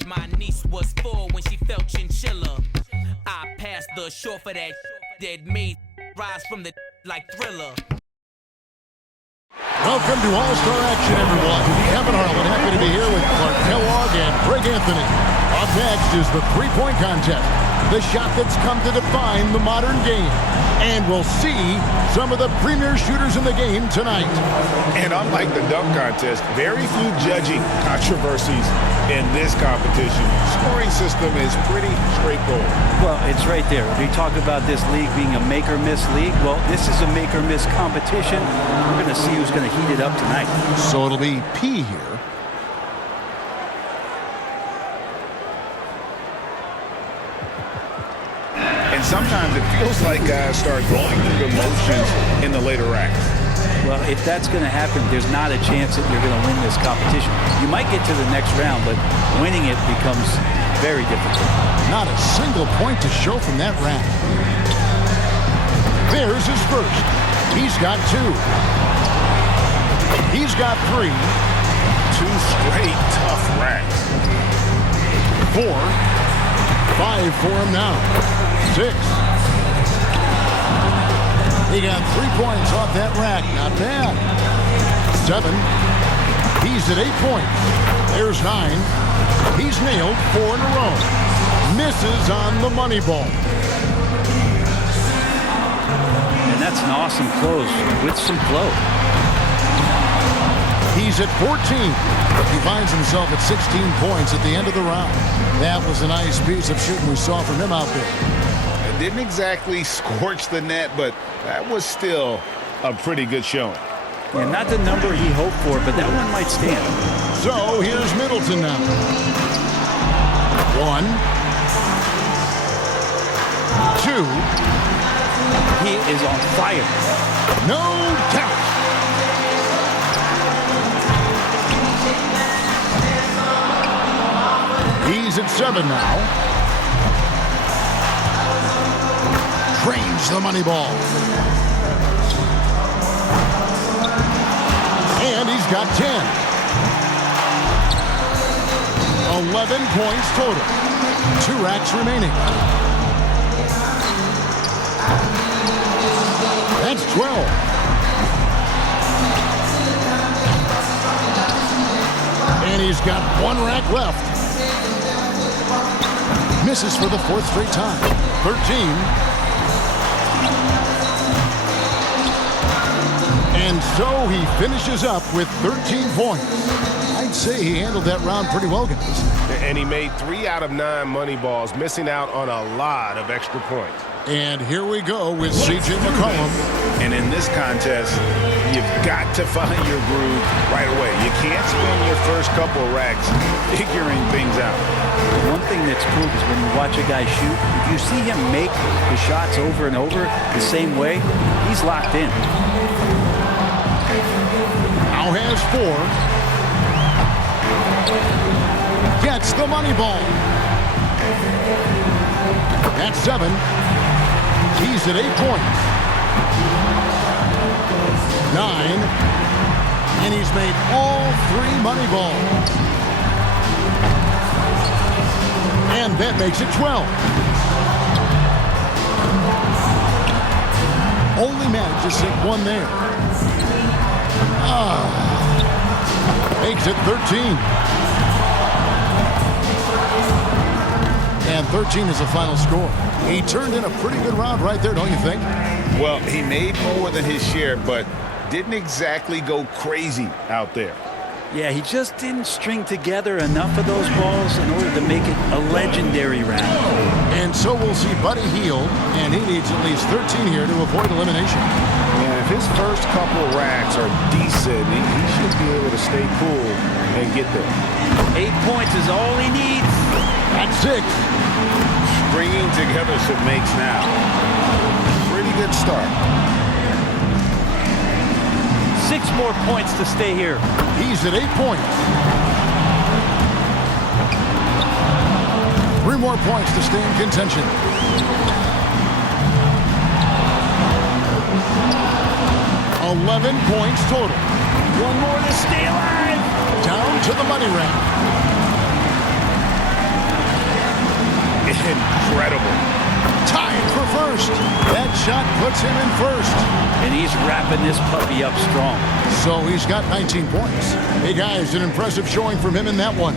My niece was 4 when she felt chinchilla. I passed the shore for that that made rise from the like Thriller. Welcome to All-Star Action, everyone. Kevin Harlan, happy to be here with Clark Kellogg and Greg Anthony. Up next is the three-point contest, the shot that's come to define the modern game. And we'll see some of the premier shooters in the game tonight. And unlike the dunk contest, very few judging controversies in this competition. Scoring system is pretty straightforward. Well, it's right there. We talk about this league being a make-or-miss league. Well, this is a make-or-miss competition. We're going to see who's going to heat it up tonight. So it'll be P here. And sometimes it feels like guys start going through the motions in the later racks. Well, if that's going to happen, there's not a chance that you're going to win this competition. You might get to the next round, but winning it becomes very difficult. Not a single point to show from that rack. There's his first. He's got 2. He's got 3. 2 straight tough racks. 4. 5 for him now. 6. He got 3 points off that rack. Not bad. 7. He's at 8 points. There's 9. He's nailed 4 in a row. Misses on the money ball. And that's an awesome close with some flow. He's at 14. He finds himself at 16 points at the end of the round. That was a nice piece of shooting we saw from him out there. It didn't exactly scorch the net, but that was still a pretty good showing. Yeah, not the number he hoped for, but that one might stand. So here's Middleton now. 1. 2. He is on fire. No doubt. He's at 7 now. Drains the money ball. And he's got 10. 11 points total. 2 racks remaining. That's 12. And he's got 1 rack left. Misses for the 4th straight time. 13. And so he finishes up with 13 points. I'd say he handled that round pretty well, guys. And he made 3 out of 9 money balls, missing out on a lot of extra points. And here we go with C.J. McCollum. And in this contest, you've got to find your groove right away. You can't spend your first couple of racks figuring things out. One thing that's cool is when you watch a guy shoot, if you see him make the shots over and over the same way, he's locked in. Now has 4. Gets the money ball. At 7. He's at 8 points. 9. And he's made all 3 money balls. And that makes it 12. Only managed to sink 1 there. Makes it 13. And 13 is the final score. He turned in a pretty good round right there, don't you think? Well, he made more than his share, but didn't exactly go crazy out there. Yeah, he just didn't string together enough of those balls in order to make it a legendary round. And so we'll see Buddy Hield, and he needs at least 13 here to avoid elimination. And if his first couple racks are decent, he should be able to stay cool and get there. 8 points is all he needs. At 6. Stringing together some makes now. Pretty good start. 6 more points to stay here. He's at 8 points. 3 more points to stay in contention. 11 points total. 1 more to stay alive. Down to the money rack. incredible. Tied for first. That shot puts him in first. And he's wrapping this puppy up strong. So he's got 19 points. Hey, guys, an impressive showing from him in that one.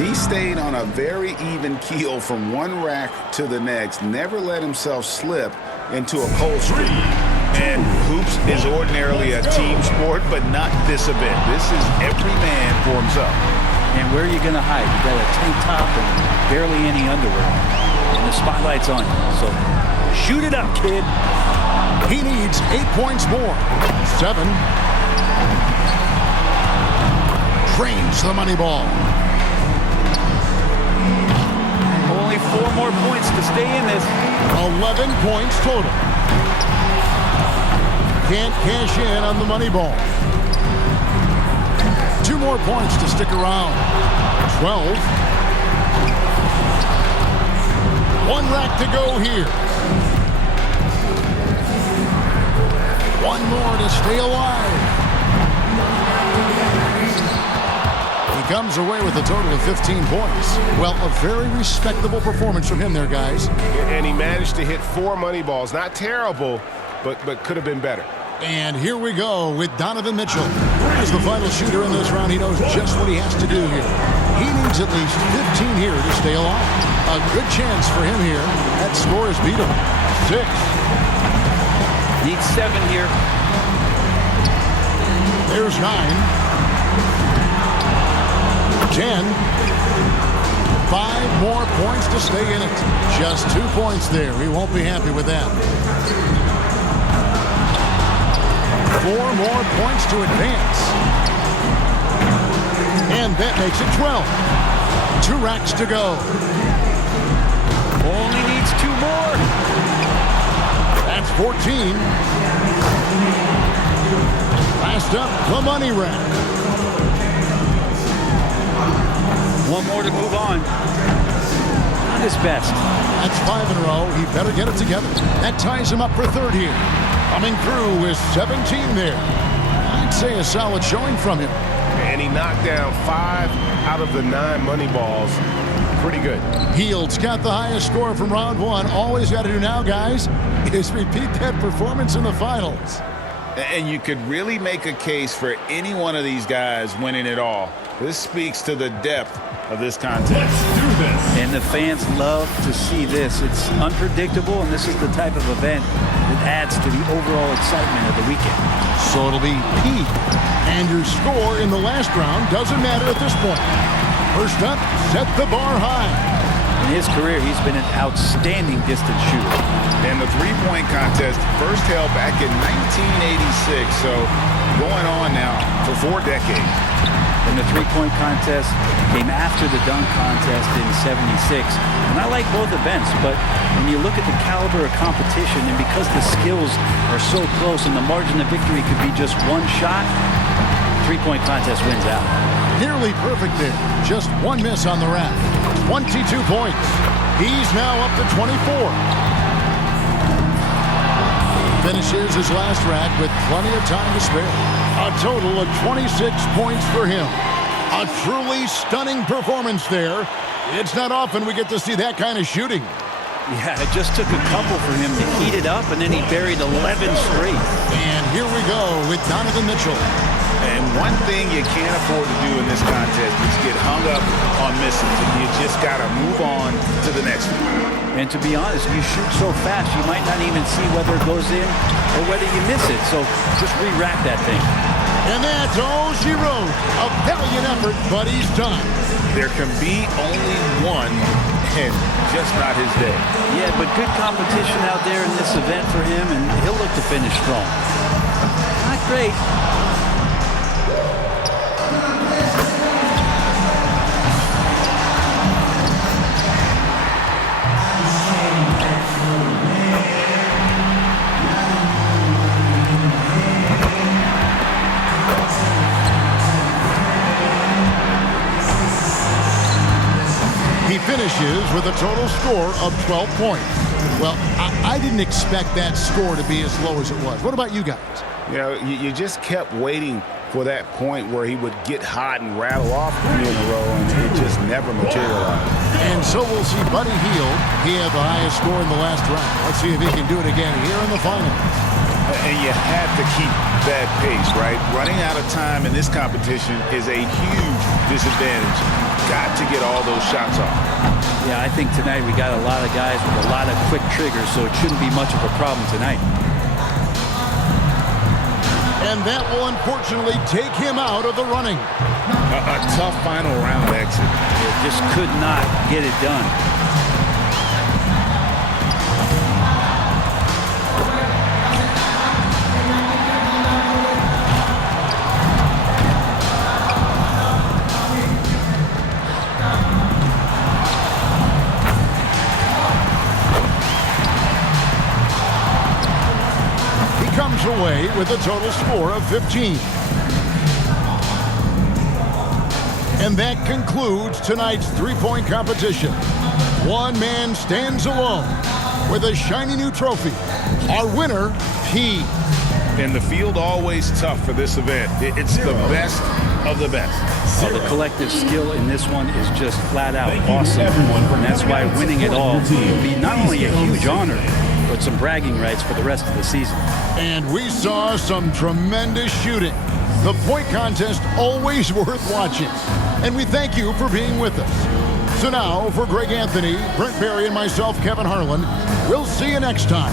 He stayed on a very even keel from one rack to the next, never let himself slip into a cold streak. And hoops is ordinarily a team sport, but not this event. This is every man for himself. And where are you going to hide? You got a tank top and barely any underwear. And the spotlight's on you. So shoot it up, kid. He needs 8 points more. 7. Drains the money ball. Only 4 more points to stay in this. 11 points total. Can't cash in on the money ball. 2 more points to stick around. 12. 1 rack to go here. 1 more to stay alive. He comes away with a total of 15 points. Well, a very respectable performance from him there, guys. And he managed to hit 4 money balls. Not terrible, but could have been better. And here we go with Donovan Mitchell. As the final shooter in this round, he knows just what he has to do here. He needs at least 15 here to stay alive. A good chance for him here. That score is beatable. 6. Needs 7 here. There's 9. 10. 5 more points to stay in it. Just 2 points there. He won't be happy with that. 4 more points to advance. And that makes it 12. 2 racks to go. Only needs 2 more. That's 14. Last up, the money rack. 1 more to move on. Not his best. That's 5 in a row. He better get it together. That ties him up for third here. Coming through with 17 there. I'd say a solid showing from him. And he knocked down 5 out of the 9 money balls. Pretty good. Hield's got the highest score from round 1. All he's got to do now, guys, is repeat that performance in the finals. And you could really make a case for any one of these guys winning it all. This speaks to the depth of this contest. Let's do this. And the fans love to see this. It's unpredictable, and this is the type of event that adds to the overall excitement of the weekend. So it'll be P. And your score in the last round doesn't matter at this point. First up, set the bar high. In his career, he's been an outstanding distance shooter. And the three-point contest first held back in 1986, so going on now for 4 decades. And the three-point contest came after the dunk contest in '76. And I like both events, but when you look at the caliber of competition, and because the skills are so close and the margin of victory could be just 1 shot, three-point contest wins out. Nearly perfect there. Just 1 miss on the rack. 22 points. He's now up to 24. Finishes his last rack with plenty of time to spare. A total of 26 points for him. A truly stunning performance there. It's not often we get to see that kind of shooting. Yeah, it just took a couple for him to heat it up, and then he buried 11 straight. And here we go with Donovan Mitchell. And one thing you can't afford to do in this contest is get hung up on missing. You just got to move on to the next one. And to be honest, you shoot so fast, you might not even see whether it goes in or whether you miss it. So just re-rack that thing. And that's all she wrote. A valiant effort, but he's done. There can be only one, and just not his day. Yeah, but good competition out there in this event for him, and he'll look to finish strong. Not great. He finishes with a total score of 12 points. Well, I didn't expect that score to be as low as it was. What about you guys? You know, you just kept waiting for that point where he would get hot and rattle off 3 in a row, and it just never materialized. And so we'll see Buddy Hield. He had the highest score in the last round. Let's see if he can do it again here in the final. And you have to keep that pace, right? Running out of time in this competition is a huge disadvantage. Got to get all those shots off. Yeah, I think tonight we got a lot of guys with a lot of quick triggers, so it shouldn't be much of a problem tonight. And that will unfortunately take him out of the running. A tough final round exit. It just could not get it done. Comes away with a total score of 15. And that concludes tonight's three-point competition. One man stands alone with a shiny new trophy. Our winner, P. And the field always tough for this event. It's the best of the best. The collective skill in this one is just flat out awesome. And that's why winning it all will be not only a huge honor, but some bragging rights for the rest of the season. And we saw some tremendous shooting. The point contest always worth watching. And we thank you for being with us. So now, for Greg Anthony, Brent Barry, and myself, Kevin Harlan, we'll see you next time